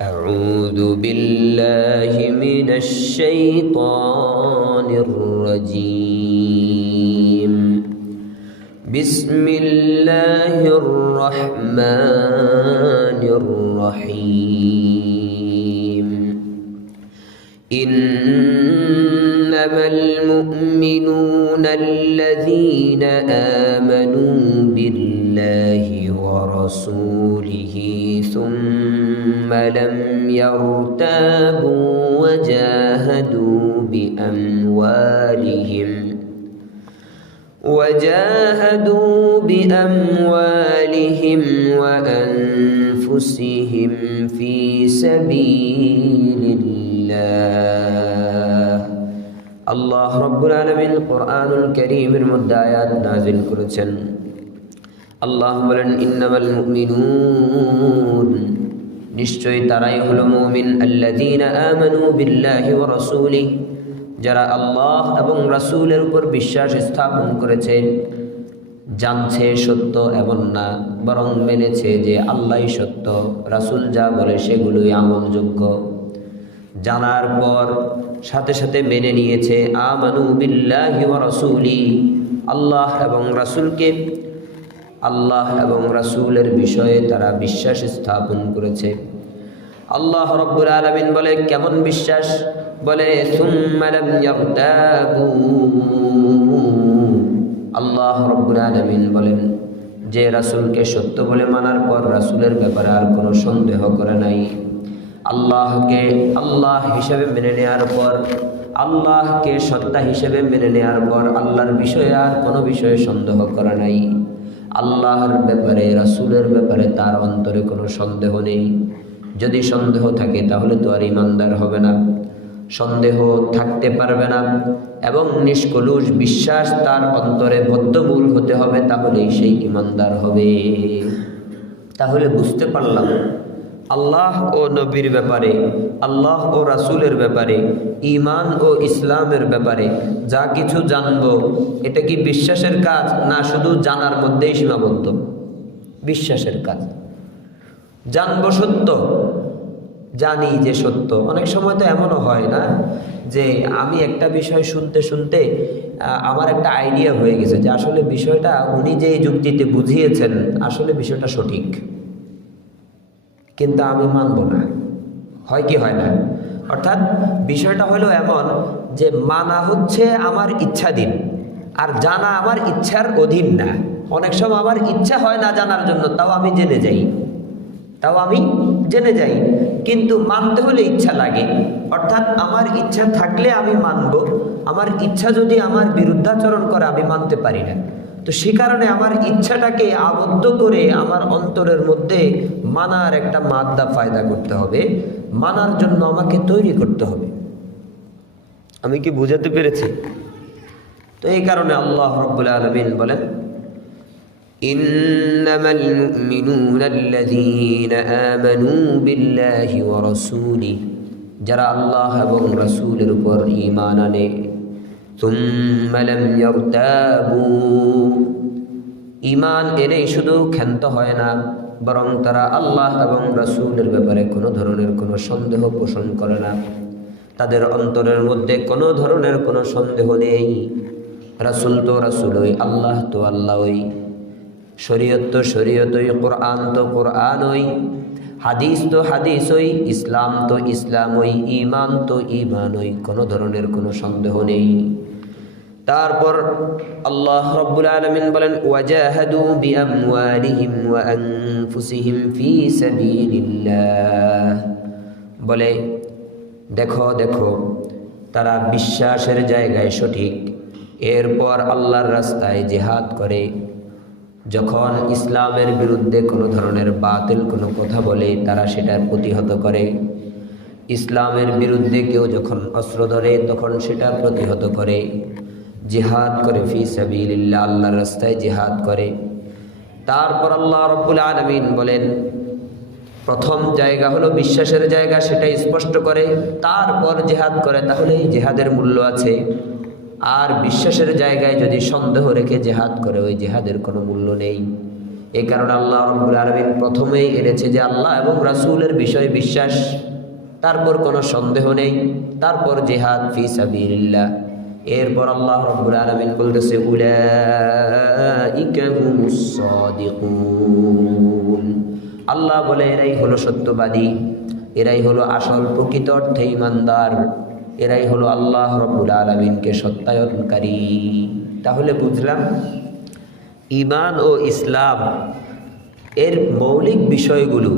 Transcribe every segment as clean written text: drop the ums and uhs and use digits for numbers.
أعوذ بالله من الشيطان الرجيم بسم الله الرحمن الرحيم إنما المؤمنون الذين آمنوا بالله ورسوله ثم لم يرتابوا وجاهدوا بأموالهم وأنفسهم في سبيل الله আল্লাহ রাব্বুল আলামিন কুরআনুল কারীমের মধ্যে আয়াত নাযিল করেছেন। আল্লাহ বলেন, ইন্নামাল মুমিনুন, নিশ্চয়ই তারাই হলো মুমিন, আল্লাযীনা আমানু বিল্লাহি ওয়া রাসূলিহি, যারা আল্লাহ এবং রাসূলের উপর বিশ্বাস স্থাপন করেছে, জানছে সত্য এমন না, বরং মেনেছে যে আল্লাহই সত্য, রাসূল যা বলে সেগুলোই আমলযোগ্য। জানার পর সাথে সাথে মেনে নিয়েছে, আমানু বিল্লাহি ওয়া রাসূলিহি, আল্লাহ এবং রাসূলকে, আল্লাহ এবং রাসূলের বিষয়ে তারা বিশ্বাস স্থাপন করেছে। আল্লাহ রাব্বুল আলামিন বলে, কেমন বিশ্বাস? বলে সুম্মা লাম ইয়ারতাবু। আল্লাহ রাব্বুল আলামিন বলেন যে রাসূলকে সত্য বলে মানার পর রাসূলের ব্যাপারে আর কোনো সন্দেহ করে নাই। আল্লাহকে আল্লাহ হিসেবে মেনে নেওয়ার পর, আল্লাহকে সত্তা হিসেবে মেনে নেওয়ার পর আল্লাহর বিষয়ে আর কোনো বিষয়ে সন্দেহ করে নাই। আল্লাহর ব্যাপারে, রাসূলের ব্যাপারে তার অন্তরে কোনো সন্দেহ নেই। যদি সন্দেহ থাকে তাহলে তো আর ঈমানদার হবে না, সন্দেহ থাকতে পারবে না, এবং নিষ্কলুষ বিশ্বাস তার অন্তরে বদ্ধমূল হতে হবে, তাহলেই সেই ঈমানদার হবে। তাহলে বুঝতে পারলাম আল্লাহ ও নবীর ব্যাপারে, আল্লাহ ও রাসূলের ব্যাপারে, ঈমান ও ইসলামের ব্যাপারে যা কিছু জানবো, এটা কি বিশ্বাসের কাজ, না শুধু জানার মধ্যেই সীমাবদ্ধ? বিশ্বাসের কাজ। জানবো সত্য, জানি যে সত্য। অনেক সময় তো এমনও হয় না যে আমি একটা বিষয় শুনতে শুনতে আমার একটা আইডিয়া হয়ে গেছে যে আসলে বিষয়টা উনি যে যুক্তিতে বুঝিয়েছেন আসলে বিষয়টা সঠিক, কিন্তু আমি মানব না। হয় কি হয় না? অর্থাৎ বিষয়টা হলো এমন যে মানা হচ্ছে আমার ইচ্ছাধীন, আর জানা আমার ইচ্ছার অধীন না। অনেক সময় আমার ইচ্ছা হয় না জানার জন্য, তাও আমি জেনে যাই, কিন্তু মানতে হলে ইচ্ছা লাগে। অর্থাৎ আমার ইচ্ছা থাকলে আমি মানব, আমার ইচ্ছা যদি আমার বিরুদ্ধাচরণ করে আমি মানতে পারি না। তো সে কারণে আমার ইচ্ছাটাকে আবদ্ধ করে আমার অন্তরের মধ্যে মানার একটা মাদ্দা ফায়দা করতে হবে, মানার জন্য আমাকে তৈরি করতে হবে। আমি কি বুঝাতে পেরেছি? তো এই কারণে আল্লাহ রাব্বুল আলামিন বলেন, ইন্নামাল মুমিনুনা আল্লাযীনা আমানু বিল্লাহি ওয়া রাসূলিহি, যারা আল্লাহ এবং রাসূলের উপর ঈমান আনে, সুম্মা লাম ইয়ারতাবু, ঈমান এনেই শুধু ক্ষান্ত হয় না, বরং তারা আল্লাহ এবং রাসূলের ব্যাপারে কোনো ধরনের কোনো সন্দেহ পোষণ করে না। তাদের অন্তরের মধ্যে কোনো ধরনের কোনো সন্দেহ নেই। রাসূল তো রাসূলই, আল্লাহ তো আল্লাহই, শরীয়ত তো শরীয়তই, কোরআন তো কোরআনই, হাদিস তো হাদিসই, ইসলাম তো ইসলামই, ঈমান তো ঈমানই, কোনো ধরনের কোনো সন্দেহ নেই। তারপর আল্লাহ রাব্বুল আলামিন বলেন, ওয়াজাহাদু বিআমওয়ালিহিম ওয়া আনফুসিহিম ফি সাবিলিল্লাহ, বলে দেখো দেখো, তারা বিশ্বাসের জায়গায় সঠিক, এরপর আল্লাহর রাস্তায় জিহাদ করে। যখন ইসলামের বিরুদ্ধে কোনো ধরনের বাতিল কোনো কথা বলে তারা সেটার প্রতিহত করে। ইসলামের বিরুদ্ধে কেউ যখন অস্ত্র ধরে তখন সেটা প্রতিহত করে, জিহাদ করে, ফি সাবিলিল্লাহ, আল্লাহর রাস্তায় জিহাদ করে। তারপর আল্লাহ রাব্বুল আলামিন বলেন, প্রথম জায়গা হলো বিশ্বাসের জায়গা, সেটা স্পষ্ট করে, তারপর জিহাদ করে, তাহলে এই জিহাদের মূল্য আছে। আর বিশ্বাসের জায়গায় যদি সন্দেহ রেখে জিহাদ করে, ওই জিহাদের কোনো মূল্য নেই। এই কারণে আল্লাহ রাব্বুল আলামিন প্রথমেই এনেছে যে আল্লাহ এবং রাসূলের বিষয়ে বিশ্বাস, তারপর কোনো সন্দেহ নেই, তারপর জিহাদ ফি সাবিলিল্লাহ। এরপর আল্লাহ রাব্বুল আলামিন বলতেছে উলাইকা হুমুস সাদিকুন। আল্লাহ বলে এরাই হলো সত্যবাদী, এরাই হলো আসল প্রকৃত অর্থে ঈমানদার, এরাই হলো আল্লাহ রাব্বুল আলামিনকে সত্যায়নকারী। তাহলে বুঝলাম ঈমান ও ইসলাম এর মৌলিক বিষয়গুলো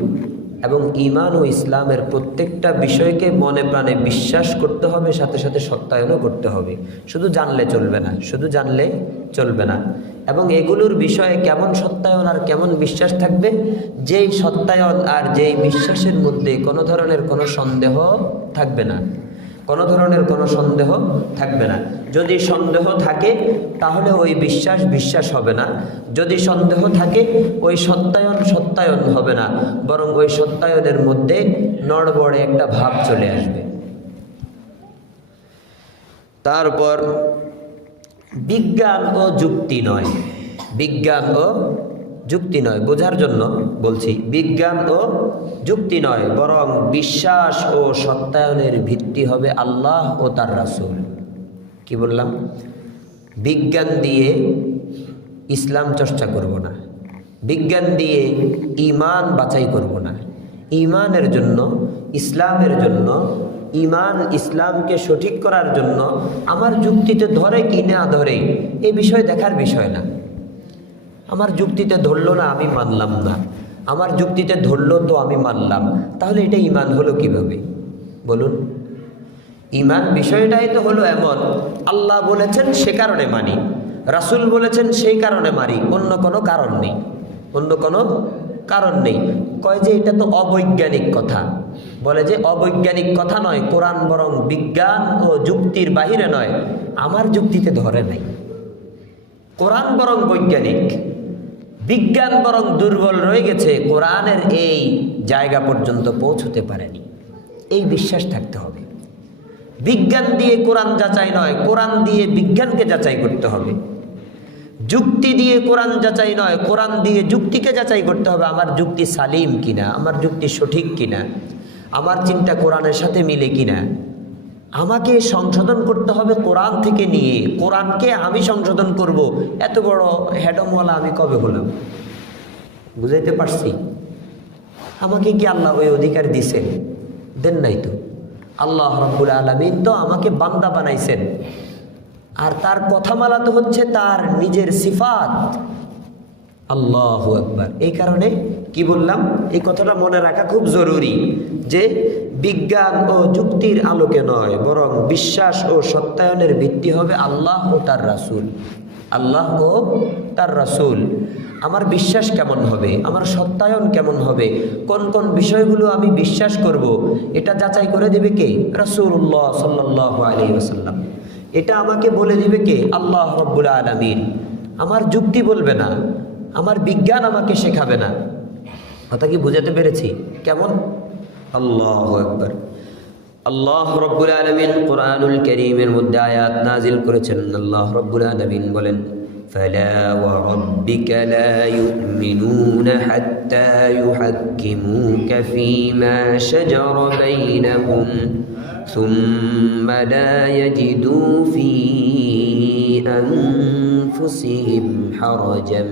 এবং ঈমান ও ইসলামের প্রত্যেকটা বিষয়কে মনে প্রাণে বিশ্বাস করতে হবে, সাথে সাথে সত্যায়নও করতে হবে। শুধু জানলে চলবে না, শুধু জানলে চলবে না। এবং এগুলোর বিষয়ে কেমন সত্যায়ন আর কেমন বিশ্বাস থাকবে, যেই সত্যায়ন আর যেই বিশ্বাসের মধ্যে কোনো ধরনের কোনো সন্দেহ থাকবে না, কোনো ধরনের কোনো সন্দেহ থাকবে না। যদি সন্দেহ থাকে তাহলে ওই বিশ্বাস বিশ্বাস হবে না, যদি সন্দেহ থাকে ওই সত্যায়ন হবে না, বরং ওই সত্যায়নের মধ্যে নড়বড়ে একটা ভাব চলে আসবে। তারপর বিজ্ঞান ও যুক্তি নয়, বিজ্ঞান ও যুক্তি নয়, বোঝার জন্য বলছি, বিজ্ঞান ও যুক্তি নয়, বরং বিশ্বাস ও সত্যায়নের ভিত্তি হবে আল্লাহ ও তার রাসূল। কি বললাম? বিজ্ঞান দিয়ে ইসলাম চর্চা করব না, বিজ্ঞান দিয়ে ঈমান বাছাই করব না। ঈমানের জন্য, ইসলামের জন্য, ঈমান ইসলামকে সঠিক করার জন্য আমার যুক্তিতে ধরে কি না ধরে এই বিষয় দেখার বিষয় না। আমার যুক্তিতে ধরলো না, আমি মানলাম না, আমার যুক্তিতে ধরলো তো আমি মানলাম, তাহলে এটা ঈমান হলো কিভাবে বলুন? ঈমান বিষয়টাই তো হলো এমন, আল্লাহ বলেছেন সে কারণে মানি, রাসূল বলেছেন সেই কারণে মানি, অন্য কোনো কারণ নেই, অন্য কোনো কারণ নেই। কয় যে এটা তো অবৈজ্ঞানিক কথা, বলে যে অবৈজ্ঞানিক কথা নয়, কোরআন বরং বিজ্ঞান ও যুক্তির বাহিরে নয়, আমার যুক্তিতে ধরে নাই। কোরআন বরং বৈজ্ঞানিক, বিজ্ঞান বরং দুর্বল রয়ে গেছে, কোরআনের এই জায়গা পর্যন্ত পৌঁছতে পারেনি, এই বিশ্বাস থাকতে হবে। বিজ্ঞান দিয়ে কোরআন যাচাই নয়, কোরআন দিয়ে বিজ্ঞানকে যাচাই করতে হবে। যুক্তি দিয়ে কোরআন যাচাই নয়, কোরআন দিয়ে যুক্তিকে যাচাই করতে হবে। আমার যুক্তি সালিম কিনা, আমার যুক্তি সঠিক কিনা, আমার চিন্তা কোরআনের সাথে মিলে কিনা। আমাকে সংশোধন করতে হবে কোরআন থেকে নিয়ে, কোরআনকে আমি সংশোধন করব। এত বড় হেডমওয়ালা আমি কবে হলাম? বুঝাইতে পারছি? আমাকে কি আল্লাহ ওই অধিকার দিছেন? দেন নাই তো। আল্লাহ রাব্বুল আলামিন তো আমাকে বান্দা বানাইছেন, আর তার কথামালা তো হচ্ছে তার নিজের সিফাত। আল্লাহু আকবার। এই কারণে কি বললাম, এই কথাটা মনে রাখা খুব জরুরি যে বিজ্ঞান ও যুক্তির আলোকে নয়, বরং বিশ্বাস ও সত্যায়নের ভিত্তি হবে আল্লাহ ও তার রাসূল। আল্লাহ ও তার রাসূল। আমার বিশ্বাস কেমন হবে, আমার সত্যায়ন কেমন হবে, কোন কোন বিষয়গুলো আমি বিশ্বাস করব, এটা যাচাই করে দেবে কে? রাসূলুল্লাহ সাল্লাল্লাহু আলাইহি ওয়াসাল্লাম। এটা আমাকে বলে দিবে কে? আল্লাহ রাব্বুল আলামিন। আমার যুক্তি বলবে না, আমার বিজ্ঞান আমাকে শেখাবে না। কথা কি বুঝাতে পেরেছি? কেমন? আল্লাহু আকবার। আল্লাহ রাব্বুল আলামিন কোরআনুল কারীমের মধ্যে আয়াত নাজিল করেছেন। আল্লাহ রাব্বুল আলামিন বলেন, ফালা ওয়া রাব্বিকা লা ইউমিনুনা হাত্তা ইউহাক্কিমুকা ফীমা শাজারা বাইনাহুম সুম্মা লা ইয়াজিদু ফী আনফুসিহিম হারাজাম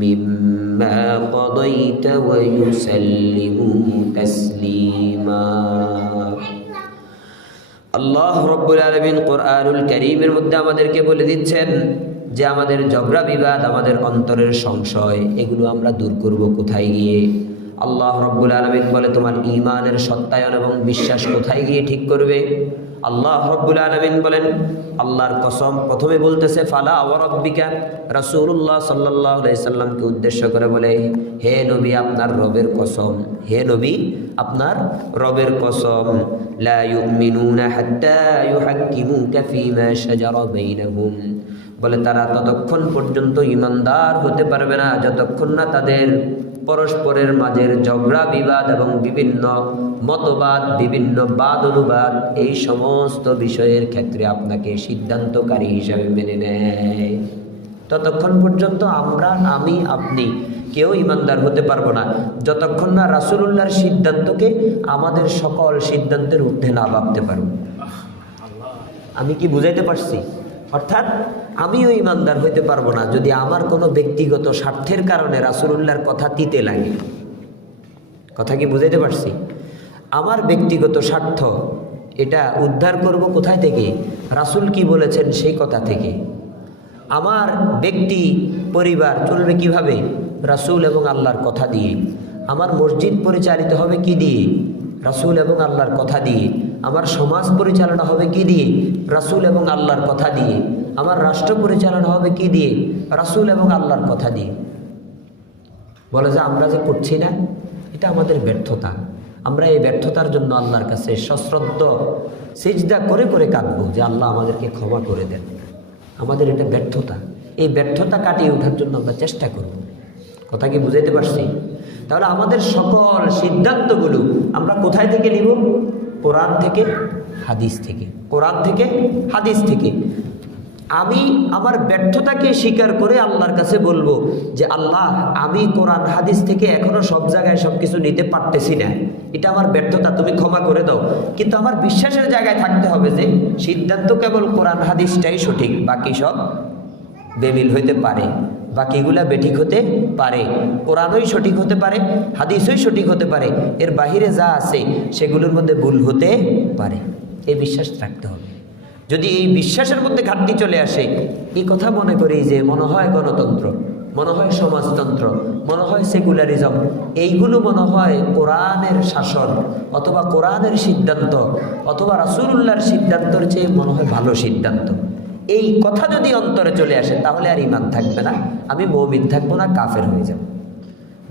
মিম্মা কাদাইতা ওয়া ইউসাল্লিমু তাসলিমা। আল্লাহ রাব্বুল আলামিন কোরআনুল কারীমের মধ্যে আমাদেরকে বলে দিচ্ছেন যে আমাদের ঝগড়া বিবাদ, আমাদের অন্তরের সংশয়, এগুলো আমরা দূর করব কোথায় গিয়ে? আল্লাহ রাব্বুল আলামিন বলে তোমার ঈমানের সত্যায়ন এবং বিশ্বাস কোথায় গিয়ে ঠিক করবে? আল্লাহ রাব্বুল আলামিন বলেন, আল্লাহর কসম প্রথমে বলতেছে ফালা ওয়া রাব্বিকা, রাসূলুল্লাহ সাল্লাল্লাহু আলাইহি সাল্লামকে উদ্দেশ্য করে বলে, হে নবী আপনার রবের কসম, হে নবী আপনার রবের কসম, লা ইউমিনুনা হাত্তা ইউহাক্কিমুকা ফীমা শাজারা বাইনাহুম, বলে তারা ততক্ষণ পর্যন্ত ঈমানদার হতে পারবে না যতক্ষণ না তাদের পরস্পরের মাঝের ঝগড়া বিবাদ এবং বিভিন্ন মতবাদ, বিভিন্ন বাদ অনুবাদ, এই সমস্ত বিষয়ের ক্ষেত্রে আপনাকে সিদ্ধান্তকারী হিসাবে মেনে নেয়। ততক্ষণ পর্যন্ত আমরা, আমি, আপনি কেউ ইমানদার হতে পারবো না যতক্ষণ না রাসূলুল্লাহর সিদ্ধান্তকে আমাদের সকল সিদ্ধান্তের ঊর্ধ্বে না ভাবতে পারব। আমি কি বুঝাইতে পারছি? অর্থাৎ আমিও ইমানদার হইতে পারবো না যদি আমার কোনো ব্যক্তিগত স্বার্থের কারণে রাসূলুল্লাহর কথা তিতে লাগে। কথা কি বুঝাইতে পারছি? আমার ব্যক্তিগত স্বার্থ এটা উদ্ধার করব কোথায় থেকে? রাসূল কি বলেছেন সেই কথা থেকে। আমার ব্যক্তি পরিবার চলবে কিভাবে? রাসূল এবং আল্লাহর কথা দিয়ে। আমার মসজিদ পরিচালিত হবে কি দিয়ে? রাসূল এবং আল্লাহর কথা দিয়ে। আমার সমাজ পরিচালনা হবে কি দিয়ে? রাসূল এবং আল্লাহর কথা দিয়ে। আমার রাষ্ট্র পরিচালনা হবে কি দিয়ে? রাসূল এবং আল্লাহর কথা দিয়ে। বলে যে আমরা যে করছি না, এটা আমাদের ব্যর্থতা। আমরা এই ব্যর্থতার জন্য আল্লাহর কাছে সশ্রদ্ধ সিজদা করে করে কাঁদবো যে আল্লাহ আমাদেরকে ক্ষমা করে দেন। আমাদের এটা ব্যর্থতা, এই ব্যর্থতা কাটিয়ে ওঠার জন্য আমরা চেষ্টা করব। কথা কি বুঝাইতে পারছি? তাহলে আমাদের সকল সিদ্ধান্তগুলো আমরা কোথায় থেকে নিব? কোরআন থেকে, হাদিস থেকে। কোরআন থেকে, হাদিস থেকে। আমি আমার ব্যর্থতাকে স্বীকার করে আল্লাহর কাছে বলবো যে আল্লাহ, আমি কোরআন হাদিস থেকে এখনো সব জায়গায় সব কিছু নিতে পারতেছি না, এটা আমার ব্যর্থতা, তুমি ক্ষমা করে দাও। কিন্তু আমার বিশ্বাসের জায়গায় থাকতে হবে যে সিদ্ধান্ত কেবল কোরআন হাদিসটাই সঠিক, বাকি সব বেমিল হইতে পারে, বাকিগুলা বেঠিক হতে পারে। কোরআনই সঠিক হতে পারে, হাদিসই সঠিক হতে পারে, এর বাহিরে যা আছে সেগুলোর মধ্যে ভুল হতে পারে। এই বিশ্বাস রাখতে হবে। যদি এই বিশ্বাসের মধ্যে ঘাটতি চলে আসে, এই কথা মনে করি যে মনে হয় গণতন্ত্র, মনে হয় সমাজতন্ত্র, মনে হয় সেকুলারিজম, এইগুলো মনে হয় কোরআনের শাসন অথবা কোরআনের সিদ্ধান্ত অথবা রাসূলুল্লাহর সিদ্ধান্তর চেয়ে মনে হয় ভালো সিদ্ধান্ত। এই কথা যদি অন্তরে চলে আসে তাহলে আর ঈমান থাকবে না, আমি মুমিন থাকবো না, কাফের হয়ে যাব।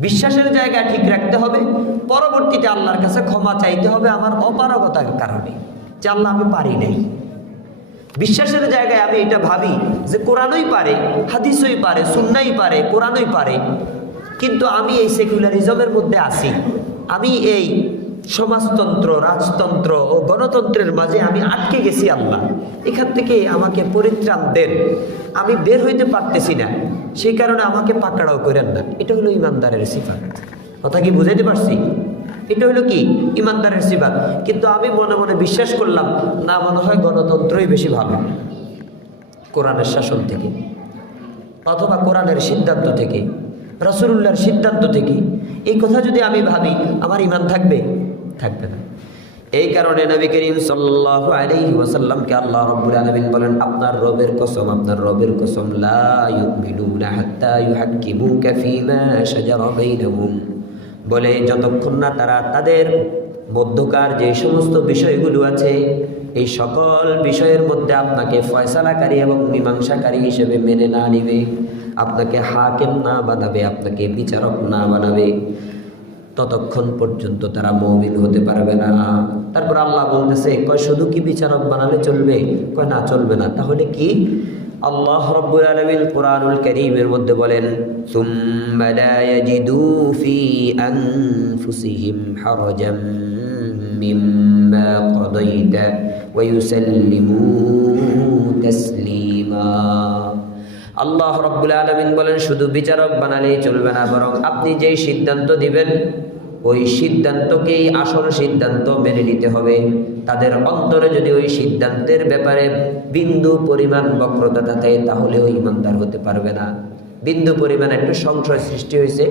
বিশ্বাসের জায়গা ঠিক রাখতে হবে, পরবর্তীতে আল্লাহর কাছে ক্ষমা চাইতে হবে আমার অপারগতার কারণে, যে আল্লাহ আমি পারি নাই। বিশ্বাসের জায়গায় আমি এটা ভাবি যে কোরআনই পারে, হাদিসই পারে, সুন্নাহই পারে, কোরআনই পারে, কিন্তু আমি এই সেকুলারিজমের মধ্যে আছি, আমি এই সমাজতন্ত্র, রাজতন্ত্র ও গণতন্ত্রের মাঝে আমি আটকে গেছি। আল্লাহ এখান থেকে আমাকে পরিত্রাণ দেন, আমি বের হইতে পারতেছি না, সেই কারণে আমাকে পাকড়াও করেন না। এটা হলো ইমানদারের সিফাত। কথা কি বুঝাইতে পারছি? এটা হলো কি? ইমানদারের সিফাত। কিন্তু আমি মনে মনে বিশ্বাস করলাম না, মনে হয় গণতন্ত্রই বেশি ভালো কোরআনের শাসন থেকে, অথবা কোরআনের সিদ্ধান্ত থেকে, রাসূলুল্লাহর সিদ্ধান্ত থেকে। এই কথা যদি আমি ভাবি, আমার ঈমান থাকবে? থাকবে না। এই কারণে নবী করিম সাল্লাল্লাহু আলাইহি ওয়াসাল্লামকে আল্লাহ রাব্বুল আলামিন বলেন, আপনার রবের কসম, আপনার রবের কসম, লা ইউমিনুনা হাত্তা ইউহাক্কিমুকা ফীমা শাজারা বাইনাহুম, বলে যতক্ষণ না তারা তাদের মধ্যকার যে সমস্ত বিষয়গুলো আছে এই সকল বিষয়ের মধ্যে আপনাকে ফয়সালাকারী এবং মীমাংসাকারী হিসেবে মেনে না নিবে, আপনাকে হাকিম না বানাবে, আপনাকে বিচারক না বানাবে, ততক্ষণ পর্যন্ত তারা মুমিন হতে পারবে না। তারপর আল্লাহ বলতেছে, কয় শুধু কি বিচারক বানালে চলবে? কয় না, চলবে না। তাহলে কি? আল্লাহ রাব্বুল আলামিন কুরআনুল কারীমের মধ্যে বলেন, সুম্মা লা ইয়াজিদু ফি আনফুসিহিম হারাজাম মিম্মা কাদাইতা ওয়া ইউসাল্লিমু তাসলিমা। আল্লাহ রাব্বুল আলামিন বলেন, শুধু বিচারক বানালেই চলবে না, বরং আপনি যেই সিদ্ধান্ত দিবেন ওই সিদ্ধান্তকেই আসল সিদ্ধান্ত মেনে নিতে হবে। তাদের অন্তরে যদি ওই সিদ্ধান্তের ব্যাপারে বিন্দু পরিমাণ বক্রতা থাকে তাহলেও ঈমানদার হতে পারবে না। বিন্দু পরিমাণ একটু সংশয় সৃষ্টি হয়েছে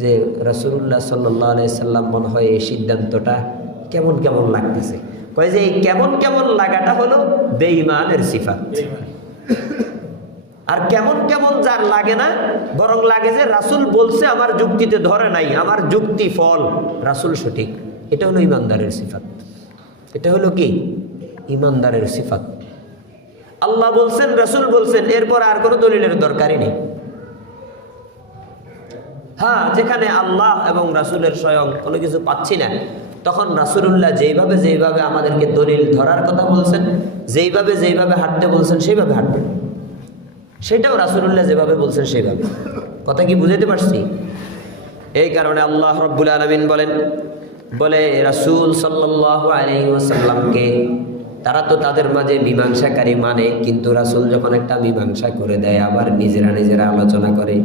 যে রাসূলুল্লাহ সাল্লাল্লাহু আলাইহি সাল্লাম মনে হয় এই সিদ্ধান্তটা কেমন কেমন লাগতেছে, কয় যে এই কেমন কেমন লাগাটা হলো বেঈমানের সিফাত। আর কেমন কেমন যার লাগে না, বরং লাগে যে রাসূল বলছে, আমার যুক্তিতে ধরে নাই, আমার যুক্তি ফল, রাসূল সঠিক, এটা হলো ইমানদারের সিফাত। এটা হলো কি? ইমানদারের সিফাত। আল্লাহ বলছেন, রাসূল বলছেন, এরপর আর কোনো দলিলের দরকারই নেই। হ্যাঁ, যেখানে আল্লাহ এবং রাসূলের স্বয়ং কোনো কিছু পাচ্ছি না, তখন রাসূলুল্লাহ যেইভাবে আমাদেরকে দলিল ধরার কথা বলছেন, যেইভাবে হাঁটতে বলছেন সেইভাবে হাঁটবেন, সেটাও রাসূলুল্লাহ যেভাবে বলছেন সেভাবে। কথা কি বুঝাইতে পারছি? এই কারণে আল্লাহ রাব্বুল আলামিন বলে রাসূল সাল্লাল্লাহু আলাইহি ওয়াসাল্লামকে, তারা তো তাদের মাঝে মীমাংসাকারী মানে, কিন্তু রাসূল যখন একটা মীমাংসা করে দেয় আবার নিজেরা আলোচনা করে,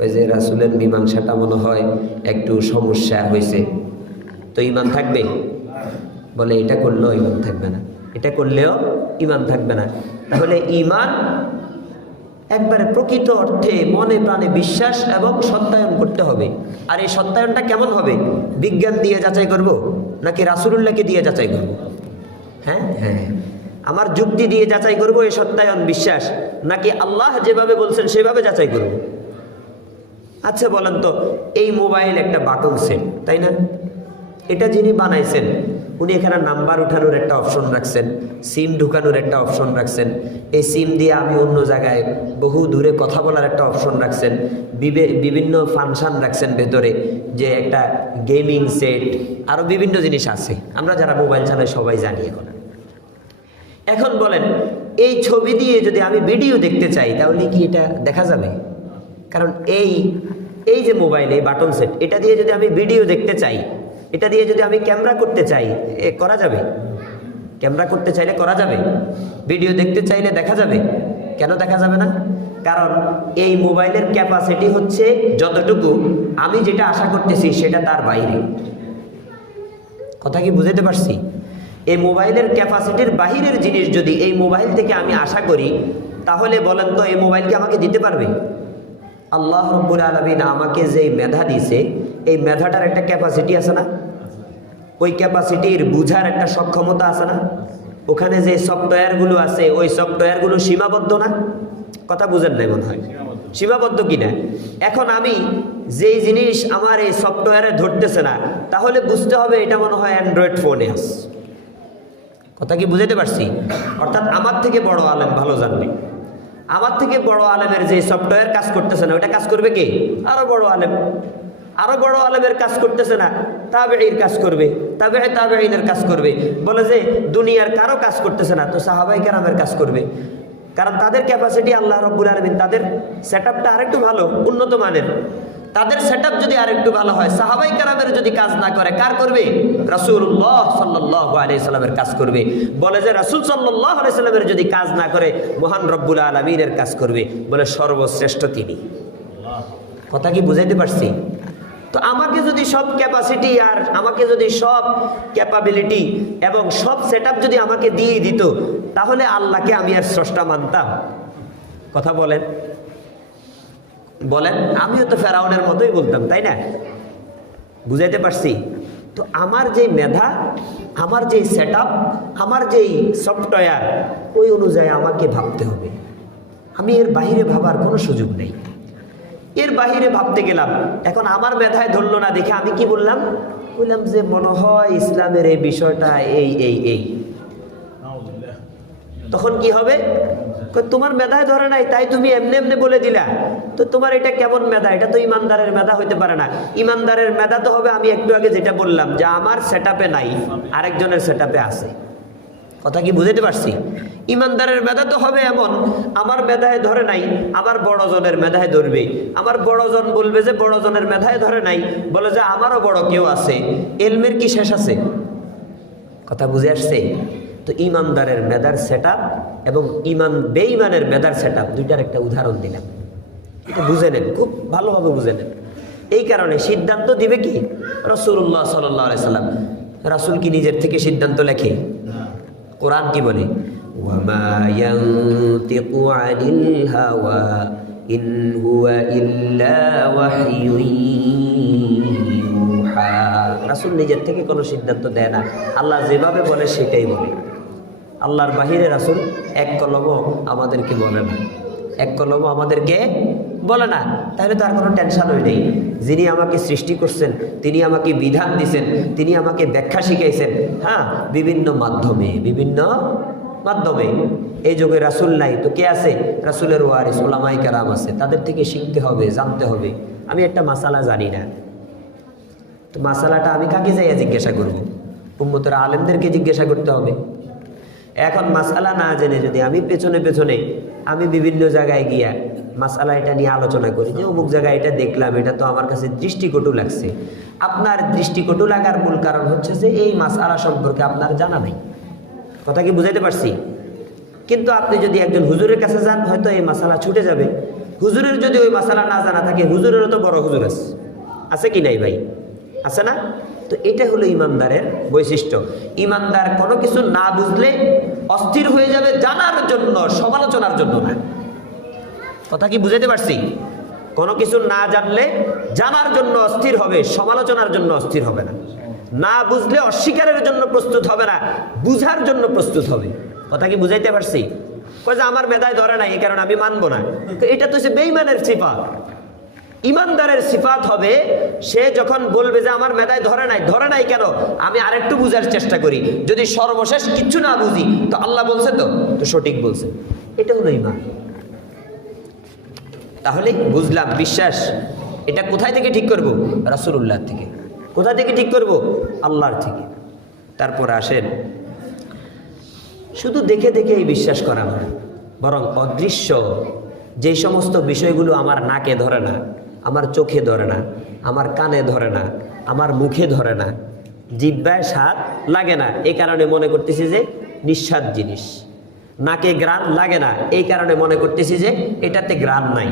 ওই যে রাসূলের মীমাংসাটা মনে হয় একটু সমস্যা হয়েছে, তো ঈমান থাকবে? বলে এটা করলেও ঈমান থাকবে না, এটা করলেও ঈমান থাকবে না। তাহলে ঈমান একবারে প্রকৃত অর্থে মনে প্রাণে বিশ্বাস এবং সত্যায়ন করতে হবে। আর এই সত্যায়নটা কেমন হবে? বিজ্ঞান দিয়ে যাচাই করব নাকি রাসূলুল্লাহকে দিয়ে যাচাই করব? হ্যাঁ হ্যাঁ, আমার যুক্তি দিয়ে যাচাই করব এই সত্যায়ন বিশ্বাস, নাকি আল্লাহ যেভাবে বলছেন সেভাবে যাচাই করব? আচ্ছা বলেন তো, এই মোবাইল একটা বাটন সেট, তাই না? এটা যিনি বানাইছেন উনি এখানে নাম্বার উঠানোর একটা অপশন রাখছেন, সিম ঢুকানোর একটা অপশন রাখছেন, এই সিম দিয়ে আমি অন্য জায়গায় বহু দূরে কথা বলার একটা অপশন রাখছেন, বিভিন্ন ফাংশন রাখছেন ভেতরে, যে একটা গেমিং সেট, আরও বিভিন্ন জিনিস আছে আমরা যারা মোবাইল চালাই সবাই জানি। এখন বলেন, এই ছবি দিয়ে যদি আমি ভিডিও দেখতে চাই তাহলে কি এটা দেখা যাবে? কারণ এই যে মোবাইলে বাটন সেট, এটা দিয়ে যদি আমি ভিডিও দেখতে চাই, এটা দিয়ে যদি আমি ক্যামেরা করতে চাই, করা যাবে? ক্যামেরা করতে চাইলে করা যাবে, ভিডিও দেখতে চাইলে দেখা যাবে। কেন দেখা যাবে না? কারণ এই মোবাইলের ক্যাপাসিটি হচ্ছে যতটুকু, আমি যেটা আশা করতেছি সেটা তার বাইরে। কথা কি বুঝাতে পারছি? এই মোবাইলের ক্যাপাসিটির বাহিরের জিনিস যদি এই মোবাইল থেকে আমি আশা করি, তাহলে বলেন তো এই মোবাইল কি আমাকে দিতে পারবে? আল্লাহ রাব্বুল আলামিন আমাকে যেই মেধা দিয়েছে, এই মেধাটার একটা ক্যাপাসিটি আছে না? ওই ক্যাপাসিটির বুঝার একটা সক্ষমতা আছে না? ওখানে যে সফটওয়্যারগুলো আছে ওই সফটওয়্যারগুলো সীমাবদ্ধ না? কথা বুঝেন নাই মনে হয়, সীমাবদ্ধ কিনা? এখন আমি যেই জিনিস আমার এই সফটওয়্যারে ধরতেছে না, তাহলে বুঝতে হবে এটা মনে হয় অ্যান্ড্রয়েড ফোনে আছে। কথা কি বুঝাতে পারছি? অর্থাৎ আমার থেকে বড় আলেম ভালো জানবে, আমার থেকে বড় আলেমের যে সফটওয়্যার কাজ করতেছে না ওটা কাজ করবে কে? আরো বড় আলেম। আরো বড় আলেমের কাজ করতেছে না, তাবেঈর কাজ করবে, তাবেঈনের কাজ করবে। বলে যে দুনিয়ার কারো কাজ করতেছে না, তো সাহাবায়ে কেরামের কাজ করবে। কারণ তাদের ক্যাপাসিটি আল্লাহ রাব্বুল আলামিন, তাদের সেটআপটা আরেকটু ভালো, উন্নত মানের। তাদের সেটআপ যদি আরেকটু ভালো হয়, সাহাবায়ে কেরামের যদি কাজ না করে, কার করবে? রাসূলুল্লাহ সাল্লাল্লাহু আলাইহি সাল্লামের কাজ করবে। বলে যে রাসূল সাল্লাল্লাহু আলাইহি সাল্লামের যদি কাজ না করে, মহান রব্বুল আলামিনের কাজ করবে। বলে সর্বশ্রেষ্ঠ তিনি। কথা কি বুঝাইতে পারছি? তো আমাকে যদি সব ক্যাপাসিটি আর আমাকে যদি সব ক্যাপাবিলিটি এবং সব সেটআপ যদি আমাকে দিয়ে দিত, তাহলে আল্লাহকে আমি আর স্রষ্টা মানতাম? কথা বলেন বলেন, আমিও তো ফেরাউনের মতোই বলতাম, তাই না? বুঝাইতে পারছি? তো আমার যে মেধা, আমার যে সেটআপ, আমার যেই সফটওয়্যার, ওই অনুযায়ী আমাকে ভাবতে হবে। আমি এর বাইরে ভাবার কোনো সুযোগ নেই। এর বাহিরে ভাবতে গেলাম, এখন আমার মেধায় ধরলো না দেখে আমি কি বললাম? বললাম যে মনে হয় ইসলামের এই বিষয়টা এই। তখন কি হবে? তোমার মেধায় ধরে নাই তাই তুমি এমনি এমনি বলে দিলা, তো তোমার এটা কেমন মেধা? এটা তো ইমানদারের মেধা হইতে পারে না। ইমানদারের মেধা তো হবে আমি একটু আগে যেটা বললাম, যে আমার সেটআপে নাই, আরেকজনের সেটআপে আছে। কথা কি বুঝাতে পারছি? ইমানদারের মেধা তো হবে এমন, আমার মেধায় ধরে নাই, আমার বড়জনের মেধায় ধরবে। আমার বড়জন বলবে যে বড়জনের মেধায় ধরে নাই, বলে যে আমারও বড় কেউ আছে। এলমের কি শেষ আছে? কথা বুঝে আসছে? তো ইমানদারের মেধার সেটআপ এবং বেঈমানের মেধার সেটআপ, দুইটার একটা উদাহরণ দিলাম। এটা বুঝে নেন, খুব ভালোভাবে বুঝে নেন। এই কারণে সিদ্ধান্ত দিবে কি? রাসূলুল্লাহ সাল্লাল্লাহু আলাইহি সাল্লাম। রাসূল কি নিজের থেকে সিদ্ধান্ত লেখে? কোরআন কি বলে? ওয়ামা ইয়ানতিকু আনিল হাওয়া ইন হুয়া ইল্লা ওয়াহয়ুন ইউহা। রাসূল নিজের থেকে কোনো সিদ্ধান্ত দেয় না, আল্লাহ যেভাবে বলে সেটাই বলে। আল্লাহর বাহিরে রাসূল এক কলমও আমাদেরকে বলে না, এক কলমও আমাদেরকে বলে না। তাহলে তার কোনো টেনশনই নেই। যিনি আমাকে সৃষ্টি করছেন, তিনি আমাকে বিধান দিয়েছেন, তিনি আমাকে ব্যাখ্যা শিখাইছেন। হ্যাঁ, বিভিন্ন মাধ্যমে এই যুগে রাসূল নাই তো কে আছে? রাসূলের ওয়ারিস উলামায়ে কেরাম আছে, তাদের থেকে শিখতে হবে, জানতে হবে। আমি একটা মাসালা জানি না, তো মাসালাটা আমি কাকে যাইয়া জিজ্ঞাসা করব? উম্মতের আলেমদেরকে জিজ্ঞাসা করতে হবে। এখন মাসালা না জেনে যদি আমি পেছনে আমি বিভিন্ন জায়গায় গিয়া মাসালা এটা নিয়ে আলোচনা করি, যে অমুক জায়গায় এটা দেখলাম, এটা তো আমার কাছে দৃষ্টিকটু লাগছে। আপনার দৃষ্টিকটু লাগার মূল কারণ হচ্ছে যে এই মাসালা সম্পর্কে আপনার জানা নাই। কথা কি বুঝাইতে পারছি? কিন্তু আপনি যদি একজন হুজুরের কাছে যান, হয়তো এই মাসালা ছুটে যাবে। হুজুরের যদি ওই মাসালা না জানা থাকে, হুজুরেরও তো বড় হুজুর আছে কি নাই ভাই? আছে না? তো এটা হলো ইমানদারের বৈশিষ্ট্য। ইমানদার কোনো কিছু না বুঝলে অস্থির হয়ে যাবে, জানার জন্য, সমালোচনার জন্য না। কথা কি বুঝাতে পারছি? কোনো কিছু না জানলে জানার জন্য অস্থির হবে, সমালোচনার জন্য অস্থির হবে না। না বুঝলে অস্বীকারের জন্য প্রস্তুত হবে না, বুঝার জন্য প্রস্তুত হবে। কথা কি বুঝাইতে পারছি? কয় যে আমার মেধায় ধরে নাই, এই কারণে আমি মানবো না। তো এটা তো সে বেঈমানের সিফাত। ইমানদারের সিফাত হবে সে যখন বলবে যে আমার মেধায় ধরে নাই কেন, আমি আরেকটু বুঝার চেষ্টা করি, যদি সর্বশেষ কিচ্ছু না বুঝি তো আল্লাহ বলছে তো সঠিক বলছে। এটা হলো ইমান। তাহলে বুঝলাম বিশ্বাস এটা কোথায় থেকে ঠিক করব? রাসূলুল্লাহ থেকে। কোথা থেকে ঠিক করব? আল্লাহর থেকে। তারপর আসেন, শুধু দেখে দেখে এই বিশ্বাস করা না, বরং অদৃশ্য যে সমস্ত বিষয়গুলো আমার নাকে ধরে না, আমার চোখে ধরে না, আমার কানে ধরে না, আমার মুখে ধরে না, জিহ্বায় স্বাদ লাগে না, এই কারণে মনে করতেছি যে নিঃস্বাদ জিনিস। নাকে ঘ্রাণ লাগে না, এই কারণে মনে করতেছি যে এটাতে ঘ্রাণ নাই।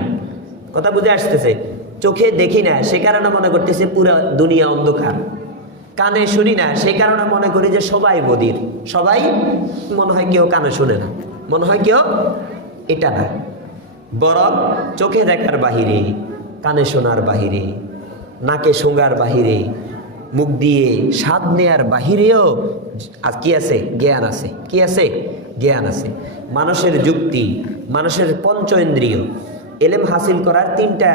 কথা বুঝে আসতেছে? চোখে দেখি না, সে কারণে মনে করতেছি পুরো দুনিয়া অন্ধকার। কানে শুনি না, সেই কারণে মনে করি যে সবাই বধির, সবাই মনে হয় কেউ কানে শুনে না, মনে হয় কেউ। এটা না, বরং চোখে দেখার বাহিরে, কানে শোনার বাহিরে, নাকে শোঙার বাহিরে, মুখ দিয়ে স্বাদ নেয়ার বাহিরেও আর কি আছে? জ্ঞান আছে। কি আছে? জ্ঞান আছে। মানুষের যুক্তি, মানুষের পঞ্চেন্দ্রিয়, এলেম হাসিল করার তিনটা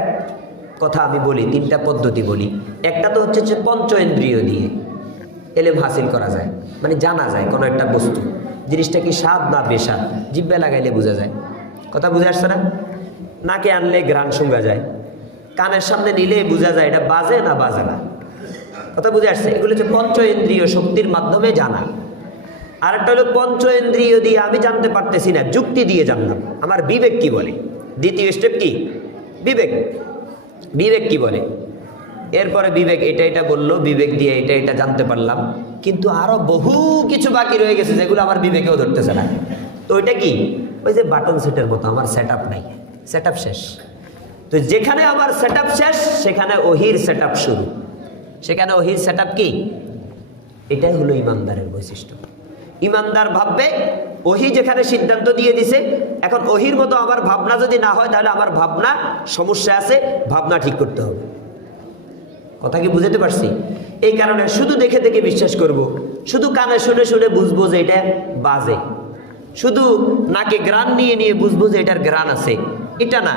কথা আমি বলি, তিনটা পদ্ধতি বলি। একটা তো হচ্ছে যে পঞ্চেন্দ্রিয় দিয়ে এলেম হাসিল করা যায়, মানে জানা যায় কোনো একটা বস্তু, জিনিসটা কি স্বাদ না বেস্বাদ, জিহ্বায় লাগাইলে বোঝা যায়। কথা বুঝে আসছে না? নাকে আনলে ঘ্রাণ শুঙ্গা যায়, কানের সামনে নিলে বোঝা যায় এটা বাজে না বাজে না। কথা বুঝে আসছে? এগুলো হচ্ছে পঞ্চেন্দ্রিয় শক্তির মাধ্যমে জানা। আর একটা হলো পঞ্চেন্দ্রিয় দিয়ে আমি জানতে পারতেছি না, যুক্তি দিয়ে জানলাম, আমার বিবেক কি বলে। দ্বিতীয় স্টেপ কি? বিবেক। বিবেক কি বলে? এরপরে বিবেক এটা বললো, বিবেক দিয়ে এটা জানতে পারলাম, কিন্তু আরো বহু কিছু বাকি রয়ে গেছে যেগুলো আমার বিবেকেও ধরতেছে না। তো ওইটা কি? ওই যে বাটন সেটের মতো, আমার সেট আপ নাই, সেট আপ শেষ। তো যেখানে আমার সেট আপ শেষ সেখানে ওহির সেট আপ শুরু। সেখানে ওহির সেট আপ কি? এটাই হলো ইমানদারের বৈশিষ্ট্য। ইমানদার ভাববে ওহি যেখানে সিদ্ধান্ত দিয়ে দিছে, এখন ওহির মতো আমার ভাবনা যদি না হয় তাহলে আমার ভাবনা সমস্যা আছে, ভাবনা ঠিক করতে হবে। কথা কি বুঝাতে পারছি? এই কারণে শুধু দেখে দেখে বিশ্বাস করব, শুধু কানে শুনে শুনে বুঝবো যে এটা বাজে, শুধু নাকে ঘ্রাণ নিয়ে নিয়ে বুঝবো যে এটার ঘ্রাণ আছে, এটা না,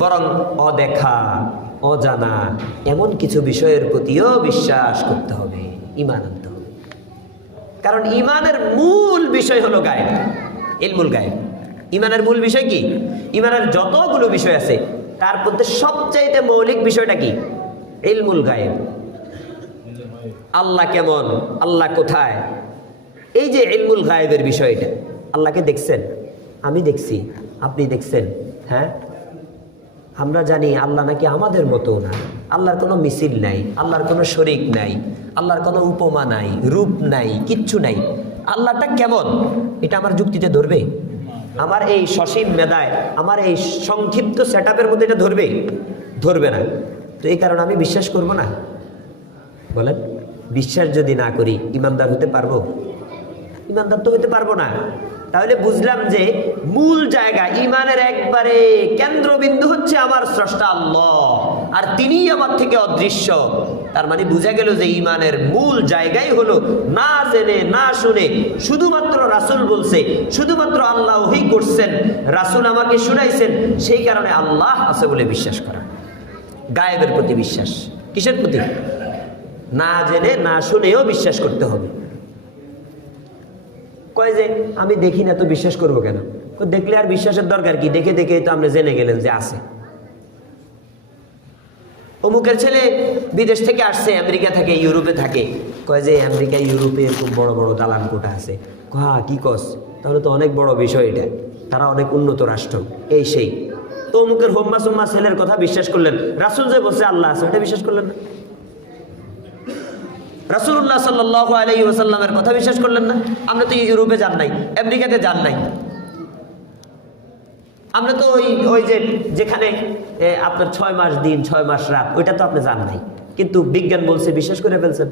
বরং অদেখা, অজানা এমন কিছু বিষয়ের প্রতিও বিশ্বাস করতে হবে, ঈমান আনতে হবে। কারণ ঈমানের মূল বিষয় হলো গায়েব, ইলমুল গায়েব। ঈমানের মূল বিষয় কি? ঈমানের যতগুলো বিষয় আছে তার মধ্যে সবচাইতে মৌলিক বিষয়টা কি? ইলমুল গায়েব। আল্লাহ কেমন, আল্লাহ কোথায়, এই যে ইলমুল গায়েবের বিষয়টা। আল্লাহকে দেখছেন? আমি দেখছি, আপনি দেখছেন। হ্যাঁ, আমরা জানি আল্লাহ নাকি আমাদের মতো না, আল্লাহর কোনো মিছিল নাই, আল্লাহর কোনো শরীক নাই, আল্লাহর কোনো উপমা নাই, রূপ নাই, কিচ্ছু নাই। আল্লাহটা কেমন এটা আমার যুক্তিতে ধরবে? আমার এই সসীম মেধায়, আমার এই সংক্ষিপ্ত সেট আপের মধ্যে এটা ধরবে? ধরবে না। তো এই কারণে আমি বিশ্বাস করব না। বলেন, বিশ্বাস যদি না করি ইমানদার হতে পারবো? ইমানদার তো হতে পারবো না। তাহলে বুঝলাম যে মূল জায়গা, ইমানের একবারে কেন্দ্রবিন্দু হচ্ছে আমার স্রষ্টা আল্লাহ, আর তিনিই আমার থেকে অদৃশ্য। তার মানে বোঝা গেল যে ইমানের মূল জায়গাই হলো না জেনে না শুনে, শুধুমাত্র রাসূল বলছে, শুধুমাত্র আল্লাহ ওহী করছেন, রাসূল আমাকে শুনাইছেন, সেই কারণে আল্লাহ আছে বলে বিশ্বাস করা। গায়েবের প্রতি বিশ্বাস। কিসের প্রতি? না জেনে না শুনেও বিশ্বাস করতে হবে। কয় যে আমি দেখি না তো বিশ্বাস করবো কেন? দেখলে আর বিশ্বাসের দরকার কি? দেখে দেখে তো আপনি জেনে গেলেন যে আছে। অমুকের ছেলে বিদেশ থেকে আসছে, আমেরিকা থাকে, ইউরোপে থাকে। কয় যে আমেরিকা ইউরোপে এরকম বড় বড় দালান কোঠা আছে। হ্যাঁ, কি কস? তাহলে তো অনেক বড় বিষয় এটা, তারা অনেক উন্নত রাষ্ট্র, এই সেই। তো অমুকের হোম্মা সোম্মা ছেলের কথা বিশ্বাস করলেন, রাসূল যে বলছে আল্লাহ আছে এটা বিশ্বাস করলেন না। রাসূলুল্লাহ সাল্লাল্লাহু আলাইহি ওয়াসাল্লামের কথা বিশ্বাস করলেন না। আপনি তো ইউরোপে যান নাই, আমেরিকাতে যান নাই, আমরা তো ওই যে যেখানে আপনার 6 মাস দিন 6 মাস রাত, ওইটা তো আপনি জান নাই, কিন্তু বিজ্ঞান বলছে বিশ্বাস করে ফেলছেন,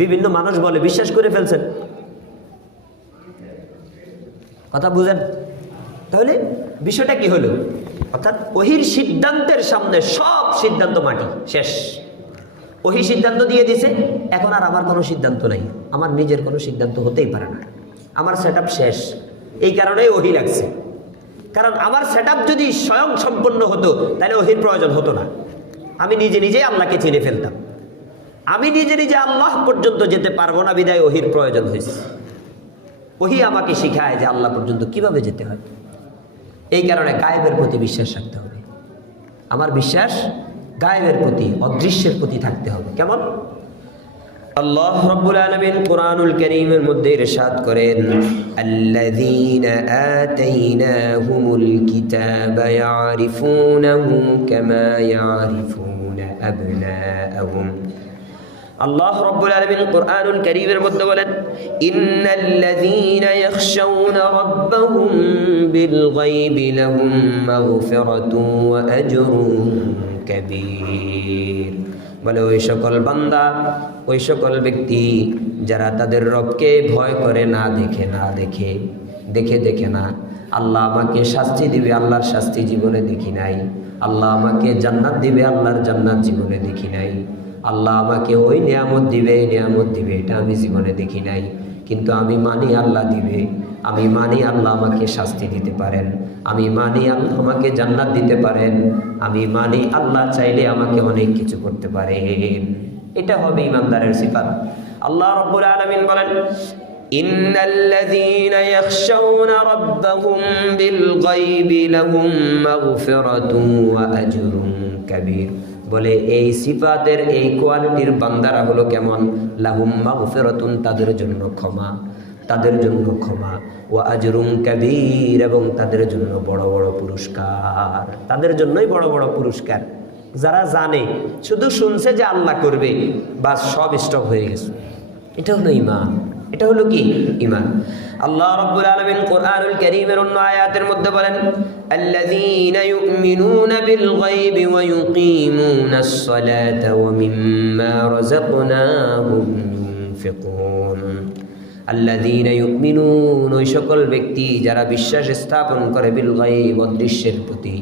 বিভিন্ন মানুষ বলে বিশ্বাস করে ফেলছেন। কথা বুঝেন? তাহলে বিষয়টা কি হলো? অর্থাৎ ওহির সিদ্ধান্তের সামনে সব সিদ্ধান্ত মাটি, শেষ। ওহি সিদ্ধান্ত দিয়ে দিছে, এখন আর আমার কোনো সিদ্ধান্ত নাই, আমার নিজের কোনো সিদ্ধান্ত হতেই পারে না, আমার সেটআপ শেষ। এই কারণেই ওহি লাগছে, কারণ আমার সেটআপ যদি স্বয়ং সম্পন্ন হতো তাহলে ওহির প্রয়োজন হতো না। আমি নিজে নিজেই আল্লাহকে চিনে ফেলতাম। আমি নিজে নিজে আল্লাহ পর্যন্ত যেতে পারবো না, বিদায় ওহির প্রয়োজন হয়েছে। ওহি আমাকে শিখায় যে আল্লাহ পর্যন্ত কিভাবে যেতে হয়। এই কারণে গায়েবের প্রতি বিশ্বাস রাখতে হবে। আমার বিশ্বাস গায়েবের প্রতি, অদৃশ্যের প্রতি থাকতে হবে। কেমন? আল্লাহ রাব্বুল আলামিন কুরআনুল কারীমের মধ্যে ইরশাদ করেন, আল্লাযীনা আতাইনাহুমুল কিতাবা ইয়ারিফুনাহু কামা ইয়ারিফুনা আবনাআহুম। আল্লাহ রাব্বুল আলামিন কুরআনুল কারীমের মধ্যে বলেন, ইন্নাল্লাযীনা ইয়াখশাউনা রাব্বাহুম বিল গায়বি লাহুম মাগফিরাতুন ওয়া আজরুন কাবীর। বলে ওই সকল বান্দা, ওই সকল ব্যক্তি যারা তাদের রবকে ভয় করে, না দেখে না। আল্লাহ আমাকে শাস্তি দিবে, আল্লাহর শাস্তি জীবনে দেখি নাই। আল্লাহ আমাকে জান্নাত দিবে, আল্লাহর জান্নাত জীবনে দেখি নাই। আল্লাহ আমাকে ওই নিয়ামত দিবে, এটা আমি জীবনে দেখি নাই। কিন্তু আমি মানি আল্লাহ দিবে, আমি মানি আল্লাহ আমাকে শাস্তি দিতে পারেন, আমি মানি আল্লাহ আমাকে জান্নাত দিতে পারেন, আমি মানি আল্লাহ চাইলে আমাকে অনেক কিছু করতে পারেন। এটা হবে ইমানদারের সিফাত। আল্লাহ রাব্বুল আলামিন বলেন, ইন্নাল্লাযীনা ইয়াখশাউনা রাব্বাহুম বিল গায়বি লাহুম মাগফিরাতুন ওয়া আজরুন কাবীর। বলে এই সিফাতের, এই কোয়ালিটির বান্দারা হলো কেমন? লাহুম মাগফিরাতুন, তাদের জন্য ক্ষমা, ওয়া আজরুন কাবীর, এবং তাদের জন্য বড় বড় পুরস্কার। তাদের জন্যই বড় বড় পুরস্কার। যারা জানে, শুধু শুনছে যে আল্লাহ করবে, বাস সব স্টপ হয়ে গেছে। এটা হলো ঈমান। এটা হলো কি? ঈমান। আল্লাহ রাব্বুল আলামিন কুরআনুল কারীমের অন্য আয়াতের মধ্যে বলেন, আল্লাযীনা ইউমিনুনা বিল গায়বি ওয়া ইউকিমুনাস সালাতা ওয়া মিম্মা রাযাকনাহুম ইউনফিকুন। আল্লাযীনা ইউমিনুন, ওই সকল ব্যক্তি যারা বিশ্বাস স্থাপন করে, বিল গায়ব, অদৃশ্যের প্রতি।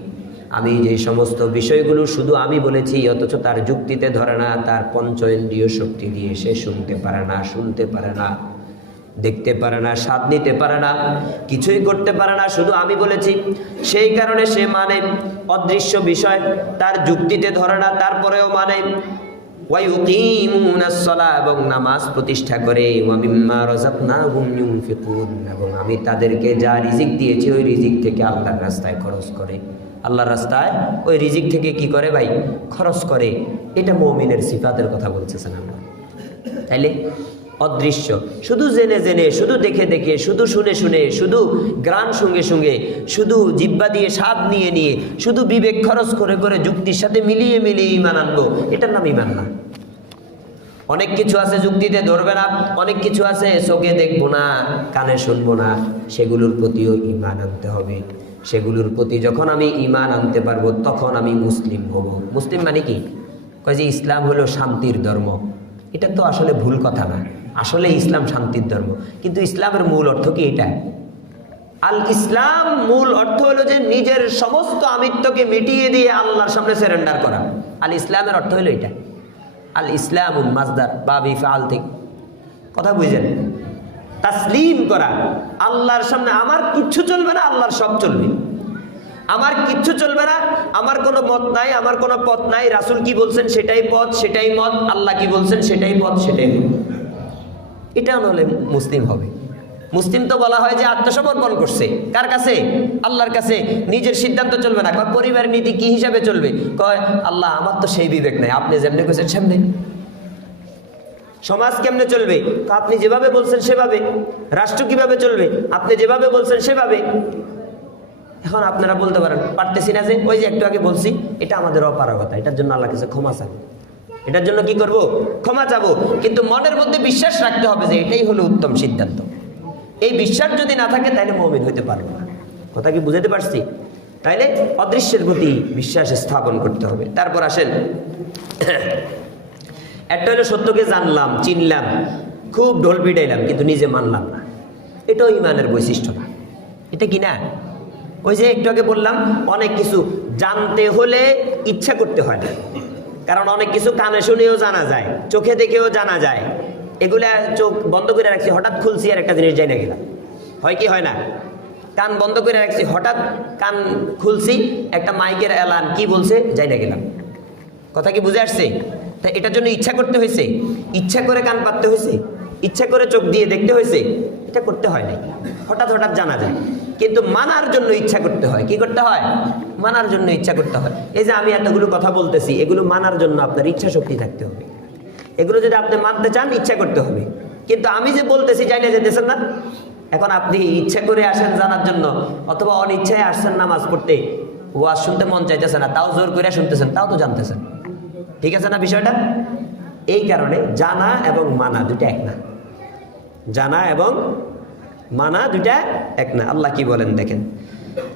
আমি যে সমস্ত বিষয়গুলো শুধু আমি বলেছি, অথচ তার যুক্তিতে ধরে না, তার পঞ্চেন্দ্রিয় শক্তি দিয়ে সে শুনতে পারে না, দেখতে পারে না, স্বাদ নিতে পারে না, কিছুই করতে পারে না, শুধু আমি বলেছি। সেই কারণে সে মানে অদৃশ্য বিষয়, তার যুক্তিতে ধরে না, তারপরেও মানে। ওয়া ইউকিমুনাস সালাহ, এবং নামাজ প্রতিষ্ঠা করে। ওয়া মিম্মা রাযাকনাহুম ইউনফিকুন, এবং আমি তাদেরকে যা রিজিক দিয়েছি ওই রিজিক থেকে আল্লাহর রাস্তায় খরচ করে। আল্লাহর রাস্তায় ওই রিজিক থেকে কি করে ভাই? খরচ করে। এটা মুমিনের সিফাতের কথা বলতেছেন আমরা। তাইলে অদৃশ্য, শুধু জেনে, শুধু দেখে, শুধু শুনে, শুধু গ্রাণ সঙ্গে, শুধু জিহ্বা দিয়ে স্বাদ নিয়ে, শুধু বিবেক খরচ করে যুক্তির সাথে মিলিয়ে ঈমান আনবো, এটার নাম ঈমান না। অনেক কিছু আছে যুক্তিতে ধরবে না, অনেক কিছু আছে চোখে দেখবো না, কানে শুনবো না, সেগুলোর প্রতিও ঈমান আনতে হবে। সেগুলোর প্রতি যখন আমি ঈমান আনতে পারবো, তখন আমি মুসলিম হব। মুসলিম মানে কি? কয় যে ইসলাম হলো শান্তির ধর্ম। এটা তো আসলে ভুল কথা না, আসলে ইসলাম শান্তির ধর্ম। কিন্তু ইসলামের মূল অর্থ কি? এটা আল ইসলাম, মূল অর্থ হলো যে নিজের সমস্ত আমিত্বকে মিটিয়ে দিয়ে আল্লাহর সামনে সারেন্ডার করা। আল ইসলামের অর্থ হলো এটা। আল ইসলামুল মাসদার বাবি ফাল থেকে, কথা বুঝেন? তাসলিম করা আল্লাহর সামনে। আমার কিচ্ছু চলবে না, আল্লাহর সব চলবে। আমার কিচ্ছু চলবে না, আমার কোনো মত নাই, আমার কোনো পথ নাই। রাসূল কি বলছেন সেটাই পথ, সেটাই মত। আল্লাহ কি বলছেন সেটাই পথ, সেটাই মত। এটা হলে মুসলিম হবে। মুসলিম তো বলা হয় যে আত্মসমর্পণ করছে। কার কাছে? আল্লাহর কাছে। নিজের সিদ্ধান্ত চলবে না। কয় পরিবারের নীতি কি হিসাবে চলবে? কয় আল্লাহ আমার তো সেই বিবেক নাই, আপনি যেমনি কইছেন সেমনি। সমাজ কেমনে চলবে? আপনি যেভাবে বলছেন সেভাবে। রাষ্ট্র কিভাবে চলবে? আপনি যেভাবে বলছেন সেভাবে। এখন আপনারা বলতে পারেন পারতেছি না, যে ওই যে একটু আগে বলছি, এটা আমাদের অপারগতা, এটার জন্য আল্লাহর কাছে ক্ষমা চাবো। এটার জন্য কি করব? ক্ষমা চাবো। কিন্তু মনের মধ্যে বিশ্বাস রাখতে হবে যে এটাই হলো উত্তম সিদ্ধান্ত। এই বিশ্বাস যদি না থাকে তাহলে মুমিন হইতে পারবো না। কথা কি বুঝাতে পারছি? তাইলে অদৃশ্যের প্রতি বিশ্বাস স্থাপন করতে হবে। তারপর আসেন, একটা হলো সত্যকে জানলাম, চিনলাম, খুব ঢোল পিটাইলাম, কিন্তু নিজে মানলাম না, এটাও ইমানের বৈশিষ্ট্য না। এটা কি না? ওই যে একটু আগে বললাম, অনেক কিছু জানতে হলে ইচ্ছা করতে হয় না, কারণ অনেক কিছু কানে শুনেও জানা যায়, চোখে দেখেও জানা যায়। এগুলা চোখ বন্ধ করে রাখছি, হঠাৎ খুলছি আর একটা জিনিস যাই না গেলাম, হয় কি হয় না? কান বন্ধ করে রাখছি, হঠাৎ কান খুলছি, একটা মাইকের এলান কি বলছে যাই না গেলাম। কথা কি বুঝে আসছে? তা এটার জন্য ইচ্ছা করতে হয়েছে, ইচ্ছা করে কান পাততে হয়েছে, ইচ্ছা করে চোখ দিয়ে দেখতে হয়েছে, এটা করতে হয় নাই, হঠাৎ হঠাৎ জানা যায়। কিন্তু মানার জন্য ইচ্ছা করতে হয়। কি করতে হয়? মানার জন্য ইচ্ছা করতে হয়। এই যে আমি এতগুলো কথা বলতেছি, এগুলো মানার জন্য আপনার ইচ্ছা শক্তি থাকতে হবে। এগুলো যদি আপনি মানতে চান, ইচ্ছা করতে হবে। কিন্তু আমি যে বলতেছি জানিয়ে যেতেছেন না। এখন আপনি ইচ্ছা করে আসেন জানার জন্য, অথবা অনিচ্ছায় আসছেন নামাজ পড়তে, ওয়াজ শুনতে মন চাইতেছে না, তাও জোর করে শুনতেছেন, তাও তো জানতেছেন। ঠিক আছে না বিষয়টা? এই কারণে জানা এবং মানা দুইটা এক না। জানা এবং মানা দুইটা এক না। আল্লাহ কি বলেন দেখেন,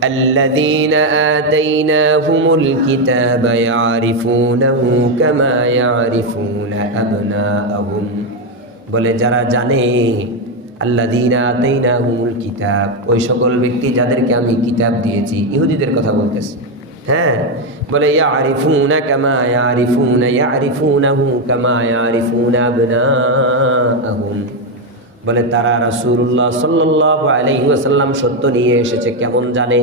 আল্লাযীনা আতাইনাহুমুল কিতাবা ইয়ারিফুনাহু কামা ইয়ারিফুনা আবনাআহুম, বলে যারা জানে, আল্লাযীনা আতাইনাহুমুল কিতাব, ওই সকল ব্যক্তি যাদেরকে আমি কিতাব দিয়েছি, ইহুদিদের কথা বলতেছে। হ্যাঁ, বলে ইয়ারিফুনা কামা ইয়ারিফুনা, ইয়ারিফুনাহু কামা ইয়ারিফুনা আবনাআহুম, বলে তারা রাসূলুল্লাহ সাল্লাল্লাহু আলাইহি ওয়াসাল্লাম সত্য নিয়ে এসেছে কেমন জানে?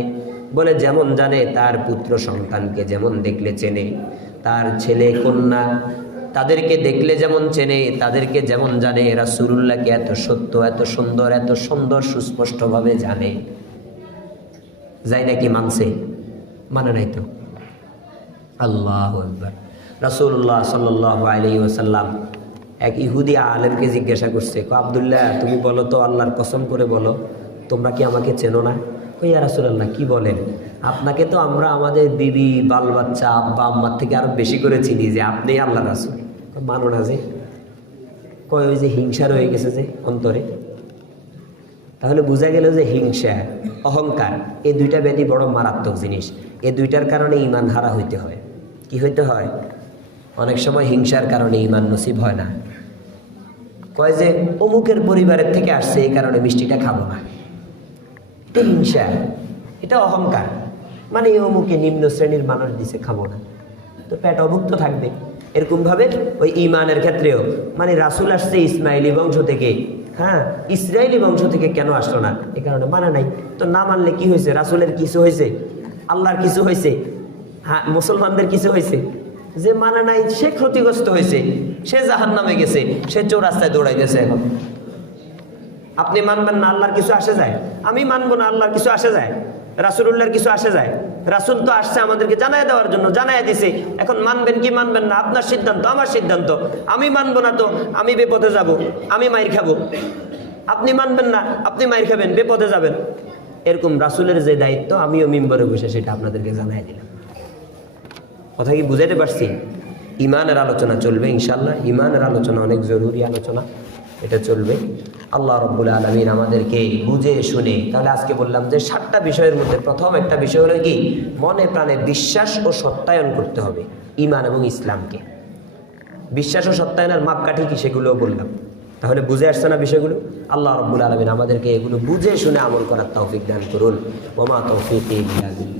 বলে যেমন জানে তার পুত্র সন্তানকে যেমন দেখলে চেনে, তার ছেলে কন্যা তাদেরকে দেখলে যেমন চেনে, তাদেরকে যেমন জানে, রাসূলুল্লাহকে এত সত্য, এত সুন্দর সুস্পষ্টভাবে জানে। যাই নাকি মানছে? মানে নাই তো। আল্লাহু আকবার। রাসূলুল্লাহ সাল্লাল্লাহু আলাইহি ওয়াসাল্লাম এক ইহুদি আলেমকে জিজ্ঞাসা করছে, আব্দুল্লাহ তুমি বলো তো, আল্লাহর কসম করে বলো, তোমরা কি আমাকে চেনো না? ইয়া রাসূলুল্লাহ কি বলেন, আপনাকে তো আমরা আমাদের বিবি বাল বাচ্চা আব্বা আম্মার থেকে আরো বেশি করে চিনি, যে আপনি আল্লাহর রাসূল। মানো না যে? কয় ওই যে হিংসা রয়ে গেছে যে অন্তরে। তাহলে বোঝা গেল যে হিংসা, অহংকার, এই দুইটা ব্যাধি বড় মারাত্মক জিনিস। এই দুইটার কারণে ঈমান হারা হইতে হয়। কি হইতে হয়? অনেক সময় হিংসার কারণে ঈমান নসিব হয় না। কয় যে অমুকের পরিবারের থেকে আসছে, এই কারণে মিষ্টিটা খাবো না, এটা হিংসা, এটা অহংকার। মানে অমুকে নিম্ন শ্রেণীর মানুষ দিছে, খাবো না, তো পেট অভুক্ত থাকবে। এরকম ভাবে ওই ঈমানের ক্ষেত্রেও, মানে রাসূল আসছে ইসমাইলি বংশ থেকে, হ্যাঁ, ইসরায়েলি বংশ থেকে কেন আসলো না? এই কারণে মানে নাই। তো না মানলে কি হয়েছে? রাসূলের কিছু হয়েছে? আল্লাহর কিছু হয়েছে? হ্যাঁ, মুসলমানদের কিছু হয়েছে? যে মানে নাই সে ক্ষতিগ্রস্ত হয়েছে, সে জাহান্নামে গেছে, সে চৌরাস্তায় দৌড়াইতেছে। এখন আপনি মানবেন না, আল্লাহর কিছু আসে যায়? আমি মানবো না, আল্লাহর কিছু আসে যায়? রাসূলুল্লাহর কিছু আসে যায়? রাসূল তো আসছে আমাদেরকে জানাই দেওয়ার জন্য, জানাই দিছে। এখন মানবেন কি মানবেন না আপনার সিদ্ধান্ত, আমার সিদ্ধান্ত। আমি মানবো না তো আমি বিপদে যাব, আমি মাইর খাবো। আপনি মানবেন না, আপনি মাইর খাবেন, বিপদে যাবেন। এরকম রাসূলের যে দায়িত্ব, আমিও মিম্বরে বসে সেটা আপনাদেরকে জানাই দিলাম। কথা কি বুঝাইতে পারছি? ঈমানের আলোচনা চলবে ইনশাআল্লাহ। ঈমানের আলোচনা অনেক জরুরি আলোচনা, এটা চলবে। আল্লাহ রাব্বুল আলামিন আমাদেরকে বুঝে শুনে, তাহলে আজকে বললাম যে 7টা বিষয়ের মধ্যে প্রথম একটা বিষয় হলো কি, মনে প্রাণে বিশ্বাস ও সত্যায়ন করতে হবে ঈমান এবং ইসলামকে। বিশ্বাস ও সত্যায়নের মাপকাঠি কি সেগুলোও বললাম। তাহলে বুঝে আসছে না বিষয়গুলো? আল্লাহ রাব্বুল আলামিন আমাদেরকে এগুলো বুঝে শুনে আমল করার তৌফিক দান করুন। ওয়া মা তৌফিকি ইল্লা বিল্লাহ।